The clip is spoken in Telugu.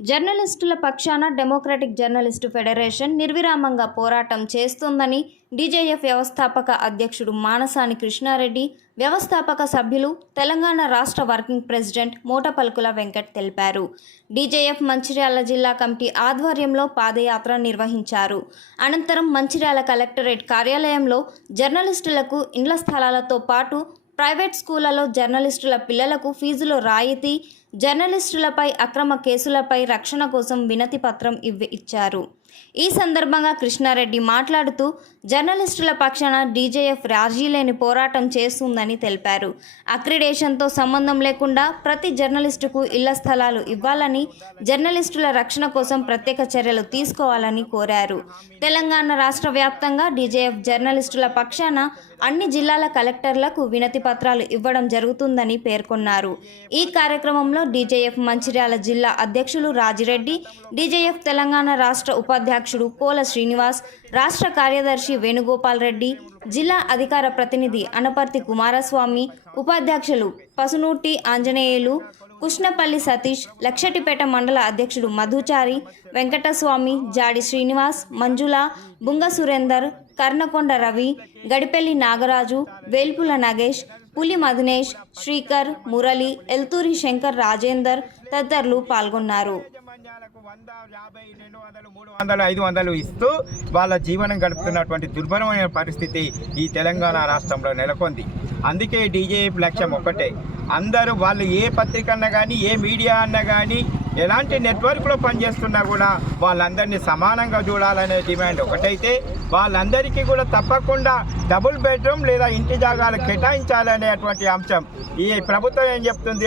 జర్నలిస్టుల పక్షాన డెమోక్రటిక్ జర్నలిస్టు ఫెడరేషన్ నిర్విరామంగా పోరాటం చేస్తోందని డీజేఎఫ్ వ్యవస్థాపక అధ్యక్షుడు మానసాని కృష్ణారెడ్డి, వ్యవస్థాపక సభ్యులు, తెలంగాణ రాష్ట్ర వర్కింగ్ ప్రెసిడెంట్ మోటపల్కుల వెంకట్ తెలిపారు. డీజేఎఫ్ మంచిర్యాల జిల్లా కమిటీ ఆధ్వర్యంలో పాదయాత్ర నిర్వహించారు. అనంతరం మంచిర్యాల కలెక్టరేట్ కార్యాలయంలో జర్నలిస్టులకు ఇండ్ల స్థలాలతో పాటు ప్రైవేట్ స్కూళ్లలో జర్నలిస్టుల పిల్లలకు ఫీజులో రాయితీ, జర్నలిస్టులపై అక్రమ కేసులపై రక్షణ కోసం వినతి పత్రం ఇచ్చారు. ఈ సందర్భంగా కృష్ణారెడ్డి మాట్లాడుతూ జర్నలిస్టుల పక్షాన డీజేఎఫ్ రాజీ లేని పోరాటం చేస్తుందని తెలిపారు. అక్రిడేషన్తో సంబంధం లేకుండా ప్రతి జర్నలిస్టుకు ఇళ్ల స్థలాలు ఇవ్వాలని, జర్నలిస్టుల రక్షణ కోసం ప్రత్యేక చర్యలు తీసుకోవాలని కోరారు. తెలంగాణ రాష్ట్ర వ్యాప్తంగా డీజేఎఫ్ జర్నలిస్టుల పక్షాన అన్ని జిల్లాల కలెక్టర్లకు వినతి పత్రాలు ఇవ్వడం జరుగుతుందని పేర్కొన్నారు. ఈ కార్యక్రమంలో డీజేఎఫ్ మంచిర్యాల జిల్లా అధ్యక్షులు రాజిరెడ్డి, డీజేఎఫ్ తెలంగాణ రాష్ట్ర ఉపాధ్యక్షుడు కోల శ్రీనివాస్, రాష్ట్ర కార్యదర్శి వేణుగోపాల్ రెడ్డి, జిల్లా అధికార ప్రతినిధి అనపర్తి కుమారస్వామి, ఉపాధ్యక్షులు పసునూటి ఆంజనేయులు, కుష్ణపల్లి సతీష్, లక్షటిపేట మండల అధ్యక్షుడు మధుచారి, వెంకటస్వామి, జాడి శ్రీనివాస్, మంజుల, బుంగ సురేందర్, కర్ణకొండ రవి, గడిపెల్లి నాగరాజు, వేల్పుల నగేష్, పులి మధునేష్, శ్రీకర్, మురళి, ఎల్తూరి శంకర్, రాజేందర్ తదితరులు పాల్గొన్నారు. 500 ఇస్తూ వాళ్ళ జీవనం గడుపుతున్నటువంటి దుర్భరమైన పరిస్థితి ఈ తెలంగాణ రాష్ట్రంలో నెలకొంది. అందుకే డీజేఎఫ్ లక్ష్యం ఒక్కటే, అందరూ వాళ్ళు ఏ పత్రిక అన్నా కానీ, ఏ మీడియా అన్నా కానీ, ఎలాంటి నెట్వర్క్లో పనిచేస్తున్నా కూడా వాళ్ళందరినీ సమానంగా చూడాలనే డిమాండ్ ఒకటైతే, వాళ్ళందరికీ కూడా తప్పకుండా డబుల్ బెడ్రూమ్ లేదా ఇంటి జాగాలు కేటాయించాలనేటువంటి అంశం. ఈ ప్రభుత్వం ఏం చెప్తుంది,